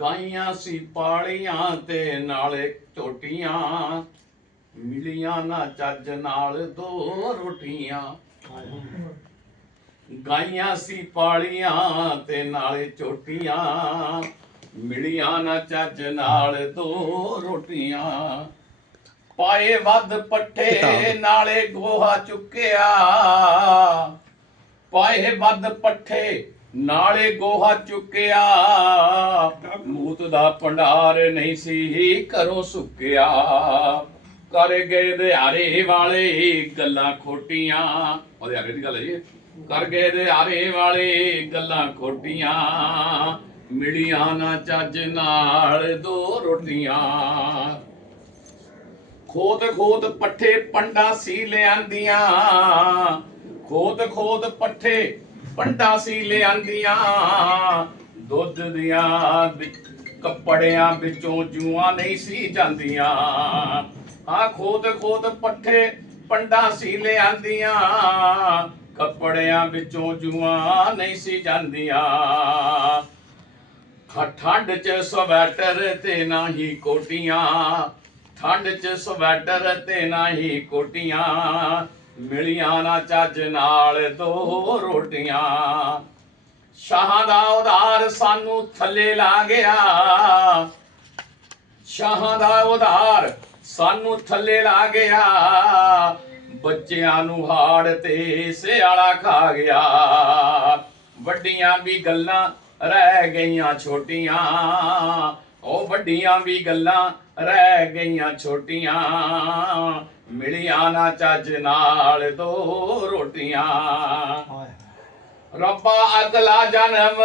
ਗਾਈਆਂ ਸੀ ਪਾਲੀਆਂ ਤੇ ਨਾਲੇ ਝੋਟੀਆਂ ਮਿਲੀਆਂ ਨਾ ਚੱਜ ਨਾਲ ਦੋ ਰੋਟੀਆਂ। ਗਾਈਆਂ ਸੀ ਪਾਲੀਆਂ ਤੇ ਨਾਲੇ ਝੋਟੀਆਂ ਮਿਲੀਆਂ ਨਾ ਚੱਜ ਨਾਲ ਦੋ ਰੋਟੀਆਂ। ਪਾਏ ਵੱਧ ਪੱਠੇ ਨਾਲੇ ਗੋਹਾ ਚੁੱਕਿਆ। ਪਾਏ ਵੱਧ ਪੱਠੇ ਨਾਲੇ ਗੋਹਾ ਚੁੱਕਿਆ। ਮੂਤ ਦਾ ਭੰਡਾਰ ਨਹੀਂ ਸੀ, ਘਰੋਂ ਸੁੱਕਿਆ। ਕਰ ਗਏ ਦਿਹਾਰੇ ਵਾਲੇ, ਗੱਲਾਂ ਖੋਟੀਆਂ। ਉਹ ਦਿਹਾਰੇ ਦੀ ਗੱਲ ਹੈ ਜੀ। ਕਰ ਗਏ ਦਿਹਾਰੇ ਵਾਲੇ, ਗੱਲਾਂ ਖੋਟੀਆਂ। ਮਿਲੀਆਂ ਨਾ ਚੱਜ ਨਾਲ ਦੋ ਰੋਟੀਆਂ। ਖੋਤ ਖੋਤ ਪੱਠੇ ਪੰਡਾ ਸੀ ਲਿਆਂਦੀਆਂ। ਖੋਤ ਖੋਤ ਪੱਠੇ ਪੰਡਾ ਸੀ ਲਿਆਂਦੀਆਂ, ਦੁੱਧ ਦੀਆਂ ਕੱਪੜਿਆਂ ਵਿੱਚੋਂ ਜੂਆਂ ਨਹੀਂ ਸੀ ਜਾਂਦੀਆਂ। ਆ ਖੋਦ ਖੋਦ ਪੱਠੇ ਪੰਡਾ ਸੀ ਲਿਆਂਦੀਆਂ, ਕੱਪੜਿਆਂ ਵਿੱਚੋਂ ਜੂਆਂ ਨਹੀਂ ਸੀ ਜਾਂਦੀਆਂ। ਠੰਡ ਚ ਸਵੈਟਰ ਤੇ ਨਾ ਹੀ ਕੋਟੀਆਂ, ਠੰਡ ਚ ਸਵੈਟਰ ਤੇ ਨਾ ਹੀ ਕੋਟੀਆਂ। ਮਿਲੀਆਂ ਨਾ ਚੱਜ ਨਾਲ ਦੋ ਰੋਟੀਆਂ। ਸ਼ਾਹਾਂ ਦਾ ਉਧਾਰ ਸਾਨੂੰ ਥੱਲੇ ਲਾ ਗਿਆ। ਸ਼ਾਹਾਂ ਦਾ ਉਧਾਰ ਸਾਨੂੰ ਥੱਲੇ ਲਾ ਗਿਆ। ਬੱਚਿਆਂ ਨੂੰ ਹਾੜ ਤੇ ਸਿਆਲਾ ਖਾ ਗਿਆ। ਵੱਡੀਆਂ ਵੀ ਗੱਲਾਂ ਰਹਿ ਗਈਆਂ ਛੋਟੀਆਂ। ਉਹ ਵੱਡੀਆਂ ਵੀ ਗੱਲਾਂ ਰਹਿ ਗਈਆਂ ਛੋਟੀਆਂ। ਮਿਲੀਆਂ ਨਾ ਚੱਜ ਨਾਲ ਦੋ ਰੋਟੀਆਂ। ਰੱਬਾ ਅਗਲਾ ਜਨਮ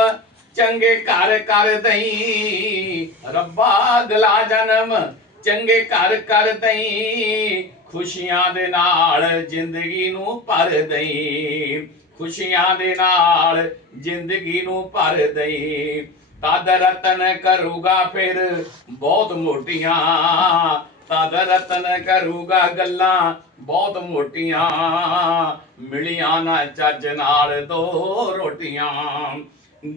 ਚੰਗੇ ਘਰ ਕਰ ਦਈ। ਰੱਬਾ ਅਗਲਾ ਜਨਮ ਚੰਗੇ ਘਰ ਕਰ ਦਈ। ਖੁਸ਼ੀਆਂ ਦੇ ਨਾਲ ਜ਼ਿੰਦਗੀ ਨੂੰ ਭਰ ਦਈ। ਖੁਸ਼ੀਆਂ ਦੇ ਨਾਲ ਜ਼ਿੰਦਗੀ ਨੂੰ ਭਰ ਦਈ। ਤਦ ਰਤਨ ਕਰੂਗਾ ਫਿਰ ਬਹੁਤ ਮੋਟੀਆਂ। ਤਦ ਰਤਨ ਕਰੂਗਾ ਗੱਲਾਂ ਬਹੁਤ ਮੋਟੀਆਂ। ਮਿਲੀਆਂ ਨਾ ਚੱਜ ਨਾਲ ਦੋ ਰੋਟੀਆਂ।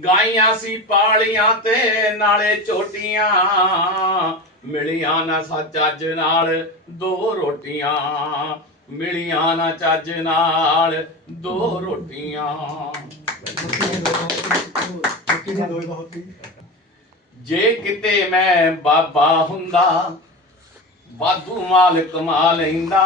ਗਾਈਆਂ ਸੀ ਪਾਲੀਆਂ ਤੇ ਨਾਲੇ ਝੋਟੀਆਂ ਮਿਲੀਆਂ ਨਾ ਸਾ ਨਾਲ ਦੋ ਰੋਟੀਆਂ। ਮਿਲੀਆਂ ਨਾ ਚੱਜ ਨਾਲ ਦੋ ਰੋਟੀਆਂ। ਜੇ ਕਿਤੇ ਮੈਂ ਬਾਬਾ ਹੁੰਦਾ, ਵਾਧੂ ਮਾਲ ਕਮਾ ਲੈਂਦਾ।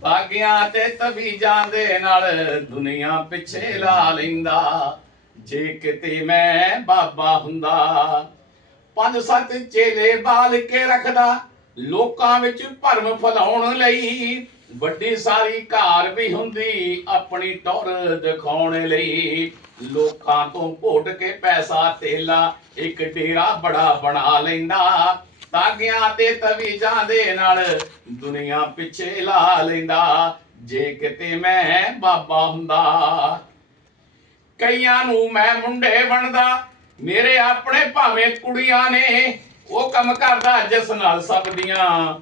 ਬਾਗਿਆਂ ਤੇ ਤਵੀਜਾਂ ਦੇ ਨਾਲ ਦੁਨੀਆ ਪਿੱਛੇ ਲਾ ਲੈਂਦਾ। ਜੇ ਕਿਤੇ ਮੈਂ ਬਾਬਾ ਹੁੰਦਾ, ਪੰਜ ਸੱਤ ਚੇਲੇ ਬਾਲ ਕੇ ਰੱਖਦਾ। ਲੋਕਾਂ ਵਿੱਚ ਭਰਮ ਫੈਲਾਉਣ ਲਈ ਵੱਡੀ ਸਾਰੀ ਘਾਰ ਵੀ ਹੁੰਦੀ, ਆਪਣੀ ਟੌਰ ਦਿਖਾਉਣ ਲਈ। ਲੋਕਾਂ ਤੋਂ ਘੋਟ ਕੇ ਪੈਸਾ ਤੇਲਾ, ਇੱਕ ਡੇਰਾ ਬੜਾ ਬਣਾ ਲੈਂਦਾ। ਤਾਗਿਆਂ ਤੇ ਤਵੀਜਾਂ ਦੇ ਨਾਲ ਦੁਨੀਆ ਪਿੱਛੇ ਲਾ ਲੈਂਦਾ। ਜੇ ਕਿਤੇ ਮੈਂ ਬਾਬਾ ਹੁੰਦਾ, ਕਈਆਂ ਨੂੰ ਮੈਂ ਮੁੰਡੇ ਬਣਦਾ। ਮੇਰੇ ਆਪਣੇ ਭਾਵੇਂ ਕੁੜੀਆਂ ਨੇ, ਉਹ ਕੰਮ ਕਰਦਾ ਜਿਸ ਨਾਲ ਸਭ ਦੀਆਂ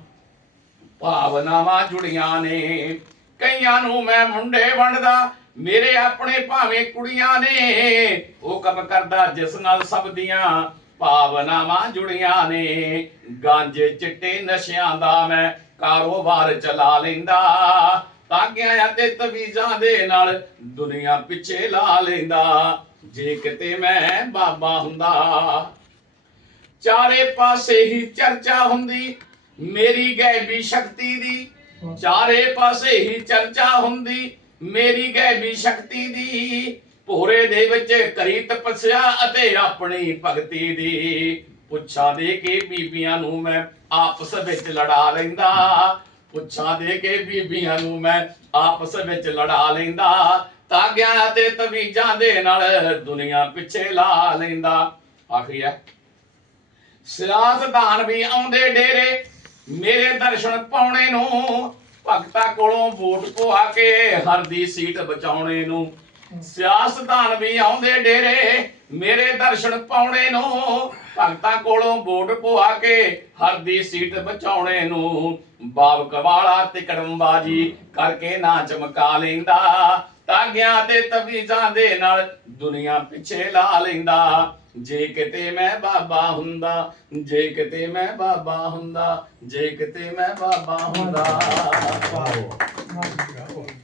ਭਾਵਨਾਵਾਂ ਜੁੜੀਆਂ ਨੇ। ਕਈਆਂ ਨੂੰ ਮੈਂ ਮੁੰਡੇ ਵੰਡਦਾ, ਮੇਰੇ ਆਪਣੇ ਭਾਵੇਂ ਕੁੜੀਆਂ ਨੇ। ਉਹ ਕੰਮ ਕਰਦਾ, ਜਿਸ ਨਾਲ ਸਭ ਦੀਆਂ ਭਾਵਨਾਵਾਂ ਜੁੜੀਆਂ ਨੇ। ਗਾਂਜੇ ਚਿੱਟੇ ਨਸ਼ਿਆਂ ਦਾ ਮੈਂ ਕਾਰੋਬਾਰ ਚਲਾ ਲੈਂਦਾ। ਤਾਗਿਆਂ ਅਤੇ ਤਵੀਜ਼ਾਂ ਦੇ ਨਾਲ ਦੁਨੀਆ ਪਿੱਛੇ ਲਾ ਲੈਂਦਾ। ਜੇ ਕਿਤੇ ਮੈਂ ਬਾਬਾ ਹੁੰਦਾ, ਚਾਰੇ ਪਾਸੇ ਹੀ ਚਰਚਾ ਹੁੰਦੀ ਮੇਰੀ ਗੈਬੀ ਸ਼ਕਤੀ ਦੀ, ਚਾਰੇ ਪਾਸੇ ਹੀ ਚਰਚਾ ਹੁੰਦੀ। ਮੇਰੀ ਗੈਬੀ ਸ਼ਕਤੀ ਦੀ, ਭੋਰੇ ਦੇ ਵਿੱਚ ਕਰੀ ਤਪੱਸਿਆ ਅਤੇ ਆਪਣੀ ਭਗਤੀ ਦੀ। ਪੁੱਛਾਂ ਦੇ ਕੇ ਬੀਬੀਆਂ ਨੂੰ ਮੈਂ ਆਪਸ ਵਿੱਚ ਲੜਾ ਲੈਂਦਾ। ਪੁੱਛਾਂ ਦੇ ਕੇ ਬੀਬੀਆਂ ਨੂੰ ਮੈਂ ਆਪਸ ਵਿੱਚ ਲੜਾ ਲੈਂਦਾ। ਤਾਗਿਆਂ ਤੇ ਤਵੀਜ਼ਾਂ ਦੇ ਨਾਲ ਦੁਨੀਆ ਪਿੱਛੇ ਲਾ ਲੈਂਦਾ। ਆਖਰੀ ਹੈ। ਸਿਆਸਤਦਾਨ ਵੀ ਆਉਂਦੇ ਡੇਰੇ ਮੇਰੇ ਦਰਸ਼ਨ ਪਾਉਣੇ ਨੂੰ, ਭਗਤਾਂ ਕੋਲੋਂ ਵੋਟ ਪਵਾ ਕੇ ਹਰ ਦੀ ਸੀਟ ਬਚਾਉਣੇ ਨੂੰ। ਸਿਆਸਤਦਾਨ ਵੀ ਆਉਂਦੇ ਡੇਰੇ, ਮੇਰੇ ਦਰਸ਼ਨ ਪਾਉਣੇ ਨੂੰ, ਭਗਤਾਂ ਕੋਲੋਂ ਵੋਟ ਪਵਾ ਕੇ ਹਰ ਦੀ ਸੀਟ ਬਚਾਉਣੇ ਨੂੰ। ਬਾਬਕ ਵਾਲਾ ਤਿਕੜਮਬਾਜੀ ਕਰਕੇ ਨਾ ਚਮਕਾ ਲੈਂਦਾ ਤਾਗਿਆਂ ਤੇ ਤਵੀਜ਼ਾਂ ਦੇ ਨਾਲ ਦੁਨੀਆ ਪਿੱਛੇ ਲਾ ਲੈਂਦਾ। ਜੇ ਕਿਤੇ ਮੈਂ ਬਾਬਾ ਹੁੰਦਾ, ਜੇ ਕਿਤੇ ਮੈਂ ਬਾਬਾ ਹੁੰਦਾ, ਜੇ ਕਿਤੇ ਮੈਂ ਬਾਬਾ ਹੁੰਦਾ। ਵਾਹ